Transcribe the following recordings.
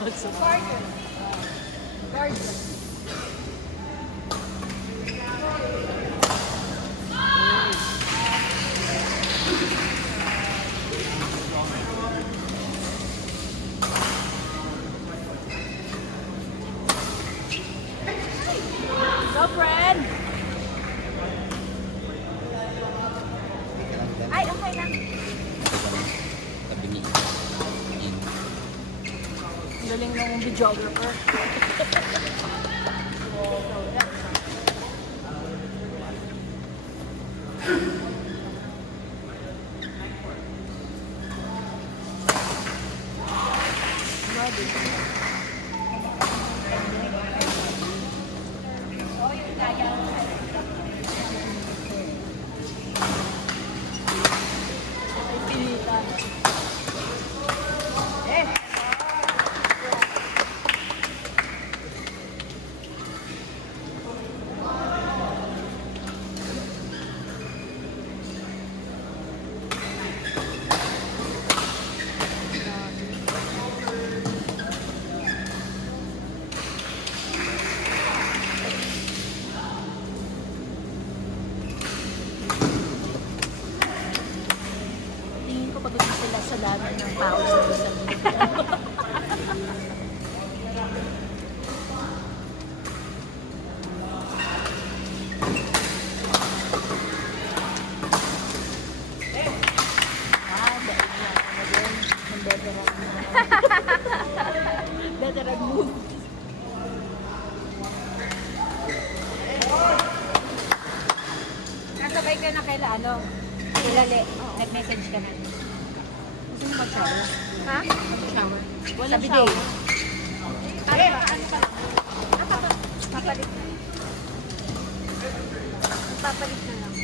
Garden. Garden. Go, friend! Ay, okay lang. Galing ng videographer. Pagod sila sa dami ng pawis na sa veteran move. Nasabay ka na kaila, ano? Ilali. Nag-message ka na. Gusto mo mag-shower? Ha? Mag-shower? Walang Sabi shower. Ano pa? Papalit na. Papalit na lang.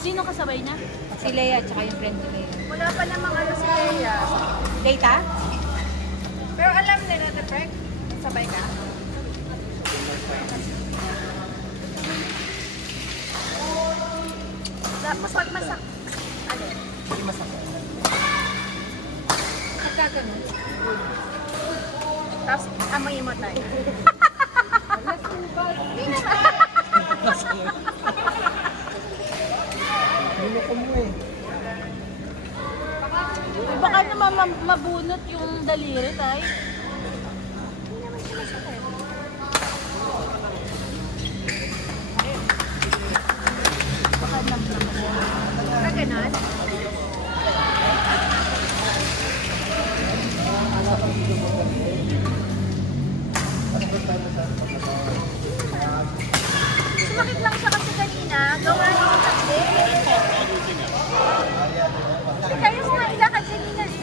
Sino kasabay na? Si Lea, tsaka yung friend ni Lea. Wala pa namang ano si Leia. Data? Pero alam nila na Frank, sabay ka. Tapos pag masak... Ano? Hindi masakit. Pagka ganun. Tapos amoy mo tayo. Baka naman mabunot yung daliri, tay. Hindi naman siya masakit. Baka naman. Pagka ganun. Sumakit lang siya kasi kanina. Gawa niya sa tabi. Kaya sa mga ilakad kanina eh.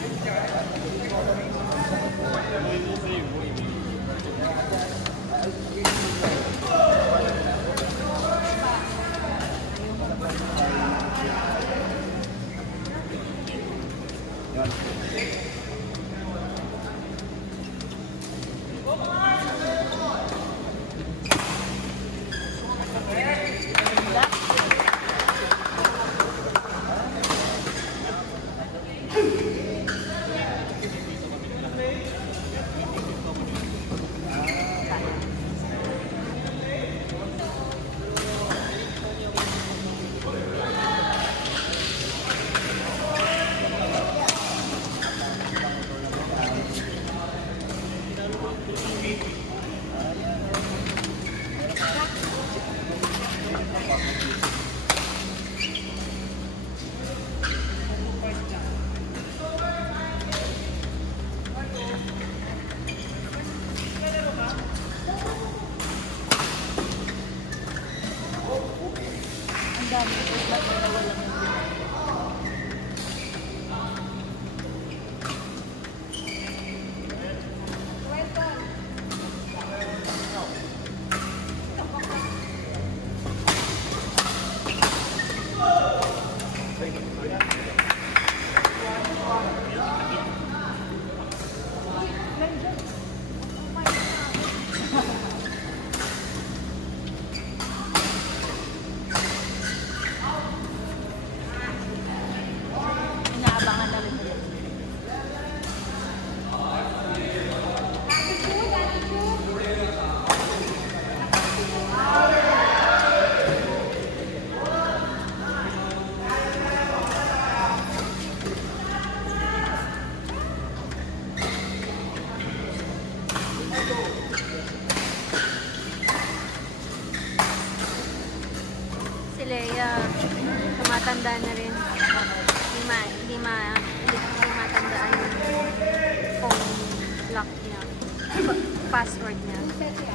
password niya.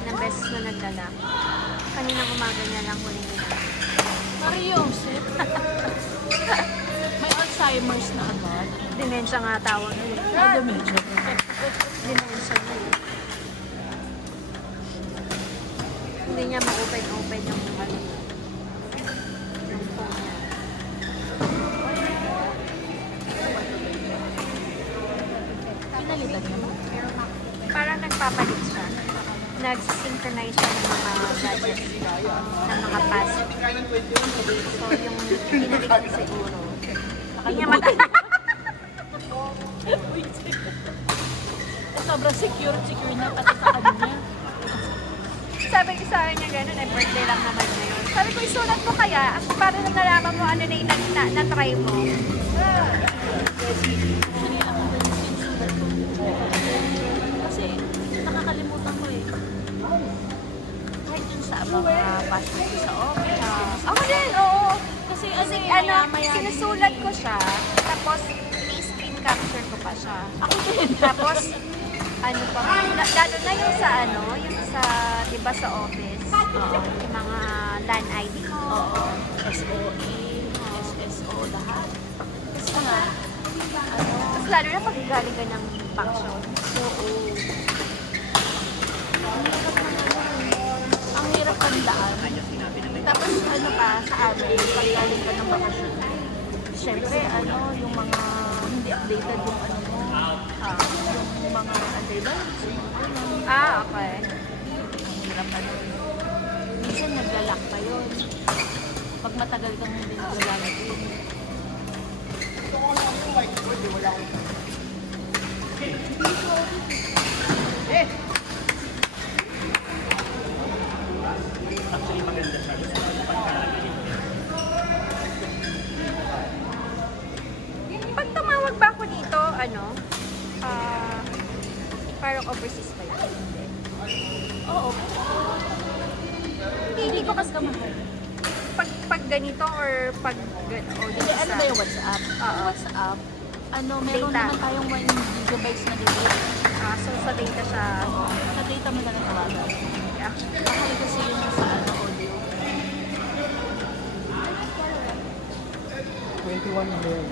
Ng beses na nagdala. Kaninang umaga niya lang huli nila. Mariosep. May Alzheimer's na agad. Dementia nga tawag nila. Ano medyo? Dementia na eh. Hindi niya ma-open yung ano. Yung phone niya. Pinalitan niya ba? Parang nagpapalit siya. Nag-synchronize siya ng mga gadgets, ng mga password. So, yung pinalitan siguro. Hindi niya Sobrang secure na pati sa kanya. Sabi ko sa akin niya gano'n, eh, birthday lang naman ngayon. Sabi ko, isulat mo kaya, at para nang nalaman mo ano na yung na-try mo. Actually, ako ba yung sinusulat ko? Kasi nakakalimutan ko eh. Kahit dun sa mga password ko sa office. Ako din, oo. Kasi Kasi maya-maya sinusulat ko siya, tapos screen capture ko pa siya. Ako din. Tapos, ano pa, lalo na yung sa di ba sa office, yung mga LAN ID mo. Oo. SOE, SSO, lahat. Kasi nga, Tapos lalo na pag galing ka ng function. oo. Ang hirap tandaan. Tapos ano pa, sa amin, pag galing ka ng bakasyon, syempre, yung mga hindi updated yung ano mo, yung mga underlines, Okay. ang hirap minsan naglalak pa yun. Pag matagal kang hindi nagagamit yun. Pag tumawag ba ako dito, parang overseas ba yun? Oo. Hindi ko kasi kamahal. Pag ganito or pag Hindi, ano ba yung WhatsApp? Oo. WhatsApp, meron Data. naman tayong 1 gigabytes na data. So sa data siya. Sa data mo na natawagan. Yeah. Actually kasi yung sa audio. 21 na yun.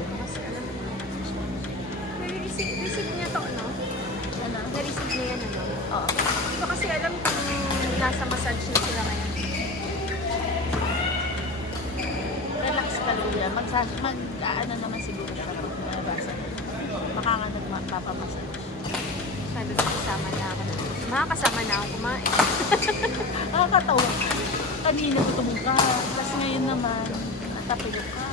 Receive niya to, no? Ano? Na-receive niya yan, ano? Oo. Hindi ko kasi alam kung nasa massage na sila ngayon. Relax ka lang yan. Mag-ano naman siguro siya pag nabasa. Baka nga nagpapamassage. Sabi ko, kasama na ako. Makakasama na ako kumain. Nakakatawa. Kanina tutulog ka. Tapos ngayon naman, natapilog ka.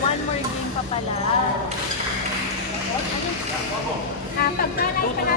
One more game pa pala. Pagka na